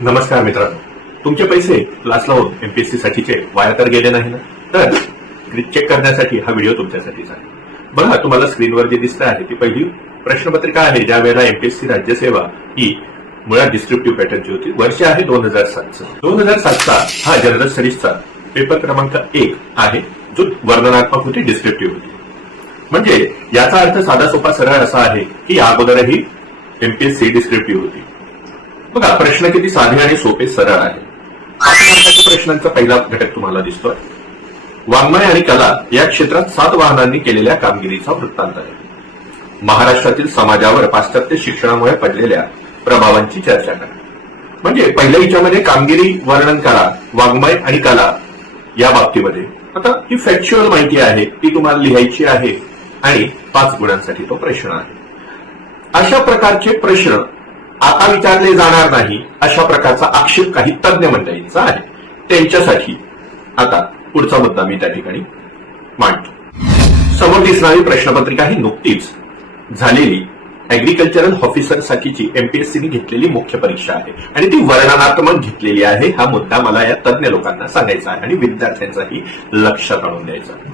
नमस्कार मित्रांनो. तुमचे पैसे लाच लावून एमपीएससी साठीचे वाया तर गेले नाही ना? तर चेक करण्यासाठी हा व्हिडिओ तुमच्यासाठीच आहे. बघा तुम्हाला स्क्रीनवर जे दिसत आहे ती पहिली प्रश्नपत्रिका आहे ज्या वेळेला एमपीएससी राज्यसेवा ही मुळात डिस्क्रिप्टिव्ह पॅटर्नची होती. वर्ष आहे दोन हजार सातचं. दोन हजार सातचा हा जनरल स्टडीजचा पेपर क्रमांक एक आहे जो वर्णनात्मक होती डिस्क्रिप्टिव्ह होती. म्हणजे याचा अर्थ साधा सोपा सरळ असा आहे की या अगोदरही एमपीएससी डिस्क्रिप्टिव्ह होती. बघा प्रश्न किती साधे आणि सोपे सरळ आहे. पाच मार्काच्या प्रश्नांचा पहिला घटक तुम्हाला दिसतोय. वाङ्मय आणि कला या क्षेत्रात सात वाहनांनी केलेल्या कामगिरीचा वृत्तांत आहे. महाराष्ट्रातील समाजावर पाश्चात्य शिक्षणामुळे पडलेल्या प्रभावांची चर्चा करा. म्हणजे पहिल्या हिच्यामध्ये कामगिरी वर्णन करा वाङ्मय आणि कला या बाबतीमध्ये. आता ही फॅक्च्युअल माहिती आहे ती तुम्हाला लिहायची आहे आणि पाच गुणांसाठी तो प्रश्न आहे. अशा प्रकारचे प्रश्न आता विचारले जाणार नाही अशा प्रकारचा आक्षेप काही तज्ज्ञ मंडळींचा आहे. त्यांच्यासाठी आता पुढचा मुद्दा मी त्या ठिकाणी मांडतो. समोर दिसणारी प्रश्नपत्रिका ही नुकतीच झालेली अॅग्रिकल्चरल ऑफिसरसाठीची एमपीएससीने घेतलेली मुख्य परीक्षा आहे. आणि ती वर्णनात्मक घेतलेली आहे. हा मुद्दा मला या तज्ज्ञ लोकांना सांगायचा आहे आणि विद्यार्थ्यांचाही लक्षात आणून द्यायचा आहे.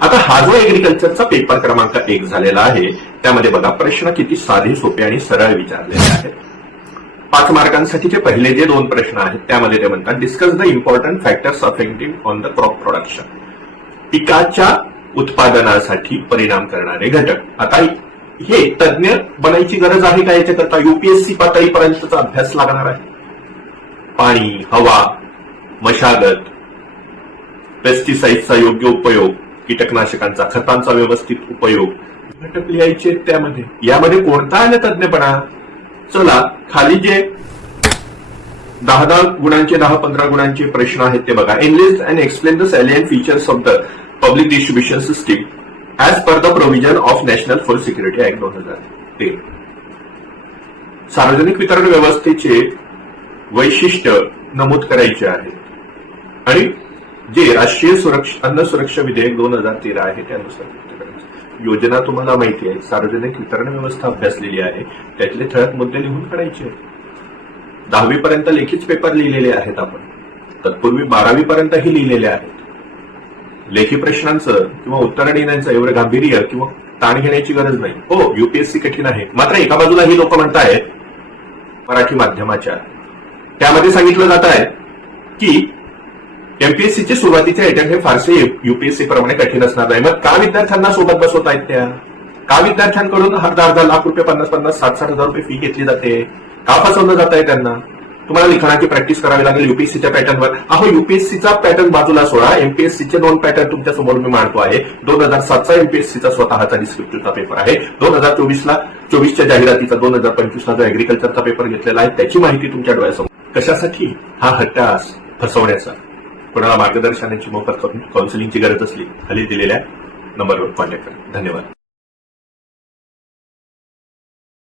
आता हा जो एग्रीकल्चरचा पेपर क्रमांक एक झालेला आहे त्यामध्ये बघा प्रश्न किती साधे सोपे आणि सरळ विचारलेले आहेत. पाच मार्कांसाठीचे पहिले जे दोन प्रश्न आहेत त्यामध्ये ते म्हणतात discuss the important factors affecting on the crop production पिकाच्या उत्पादनासाठी परिणाम करणारे घटक. आता हे तज्ज्ञ बनायची गरज आहे का याच्याकरता? युपीएससी पातळीपर्यंतचा अभ्यास लागणार आहे. पाणी हवा मशागत पेस्टिसाइडचा योग्य उपयोग कीटकनाशकांचा खतांचा व्यवस्थित उपयोग. घटक लिहायचे त्यामध्ये. यामध्ये कोणता आलं तज्ञपणा चला खाली जे दहा दहा गुणांचे दहा पंधरा गुणांचे प्रश्न आहेत ते बघा. Enlist and explain the salient features of the public distribution system as per the provision of national food security act दोन हजार तेरा. सार्वजनिक वितरण व्यवस्थेचे वैशिष्ट्य नमूद करायचे आहे. जे राष्ट्रीय सुरक्षा अन्न सुरक्षा विधेयक दोन हजार तेरा आहे त्यानुसार योजना तुम्हाला माहिती आहे सार्वजनिक वितरण व्यवस्था अभ्यासलेली आहे त्यातले ठळक मुद्दे लिहून काढायचे आहेत. दहावी पर्यंत लेखीच पेपर लिहिलेले आहेत आपण. तत्पूर्वी बारावी पर्यंतही लिहिलेले आहेत. लेखी प्रश्नांचं किंवा उत्तर देण्याचं एवढं गांभीर्य किंवा ताण घेण्याची गरज नाही. हो युपीएससी कठीण आहे. मात्र एका बाजूला ही लोक म्हणतायत मराठी माध्यमाच्या. त्यामध्ये सांगितलं जात आहे की एमपीएससीचे सुरुवातीचे अटेम्प्ट हे फारसे युपीएससी प्रमाणे कठीण असणार नाही. मग का विद्यार्थ्यांना सोबत बसवत आहेत त्या का विद्यार्थ्यांकडून अर्धा अर्धा लाख रुपये पन्नास पन्नास सात साठ हजार रुपये फी घेतली जाते? का फसवलं जात आहे त्यांना? तुम्हाला लिखाणाची प्रॅक्टिस करावी लागेल युपीएससीच्या पॅटर्नवर अहो युपीएससीचा पॅटर्न बाजूला सोडा. एमपीएससीचे दोन पॅटर्न तुमच्यासमोर मी मांडतो आहे. दोन हजार सातचा एमपीएससीचा स्वतःचा डिस्क्रिप्टिव्हचा पेपर आहे. दोन हजार चोवीसला चोवीसच्या जाहिरातीचा दोन हजार पंचवीसला जो अॅग्रिकल्चरचा पेपर घेतलेला आहे त्याची माहिती तुमच्या डोळ्यासमोर. कशासाठी? हा हट्टास फसवण्याचा. कोणाला मार्गदर्शनाची मोफत काउन्सिलिंगची गरज असली खाली दिलेल्या नंबरवर कॉन्टॅक्ट करा. धन्यवाद.